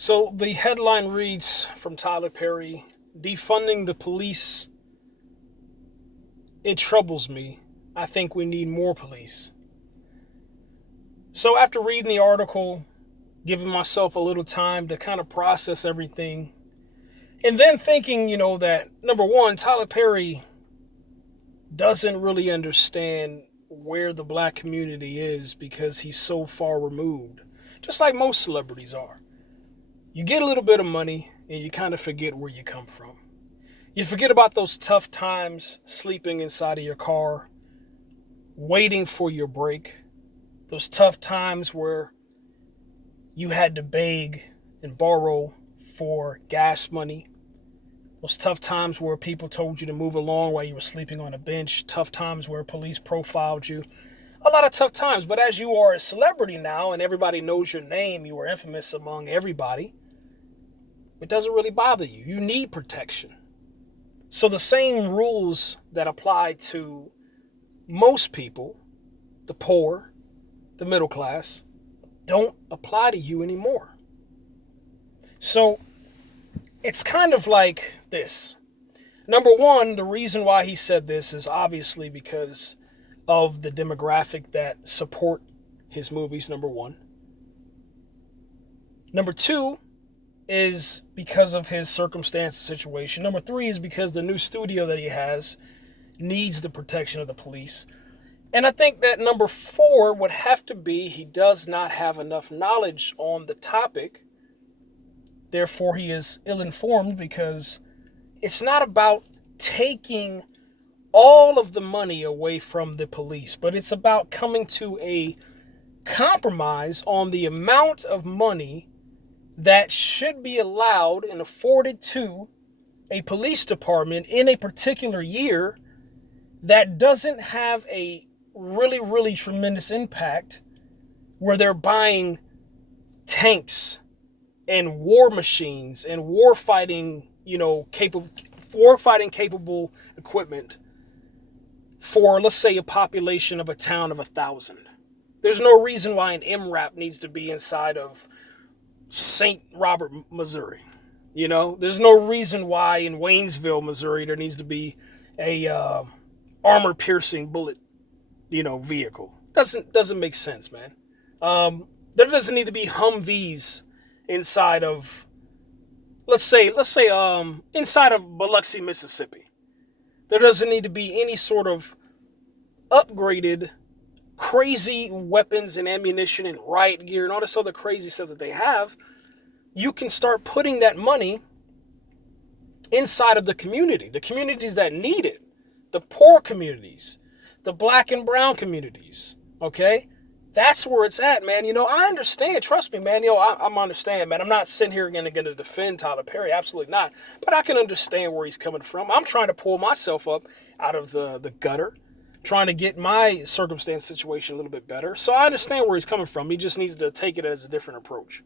So the headline reads from Tyler Perry: Defunding the police. It troubles me. I think we need more police. So after reading the article, giving myself a little time to kind of process everything, and then thinking, that number one, Tyler Perry doesn't really understand where the black community is because he's so far removed, just like most celebrities are. You get a little bit of money and you kind of forget where you come from. You forget about those tough times sleeping inside of your car, waiting for your break, those tough times where you had to beg and borrow for gas money, those tough times where people told you to move along while you were sleeping on a bench, tough times where police profiled you, a lot of tough times. But as you are a celebrity now and everybody knows your name, you are infamous among everybody, it doesn't really bother you. You need protection. So the same rules that apply to most people, the poor, the middle class, don't apply to you anymore. So it's kind of like this. Number one, the reason why he said this is obviously because of the demographic that support his movies, number one. Number two is because of his circumstance situation. Number three is because the new studio that he has needs the protection of the police. And I think that number four would have to be he does not have enough knowledge on the topic. Therefore, he is ill-informed because it's not about taking all of the money away from the police, but it's about coming to a compromise on the amount of money that should be allowed and afforded to a police department in a particular year that doesn't have a really, really tremendous impact where they're buying tanks and war machines and war fighting capable equipment for, let's say, a population of a town of 1,000. There's no reason why an MRAP needs to be inside of St. Robert, Missouri. There's no reason why in Waynesville, Missouri, there needs to be a armor-piercing bullet, vehicle. Doesn't make sense, man. There doesn't need to be Humvees inside of, let's say, inside of Biloxi, Mississippi. There doesn't need to be any sort of upgraded, crazy weapons and ammunition and riot gear and all this other crazy stuff that they have. You can start putting that money inside of the communities that need it, the poor communities, the black and brown communities, okay? That's where it's at, man. I understand. Trust me, man. I'm understand, man. I'm not sitting here going to defend Tyler Perry. Absolutely not. But I can understand where he's coming from. I'm trying to pull myself up out of the gutter, trying to get my circumstance situation a little bit better. So I understand where he's coming from. He just needs to take it as a different approach.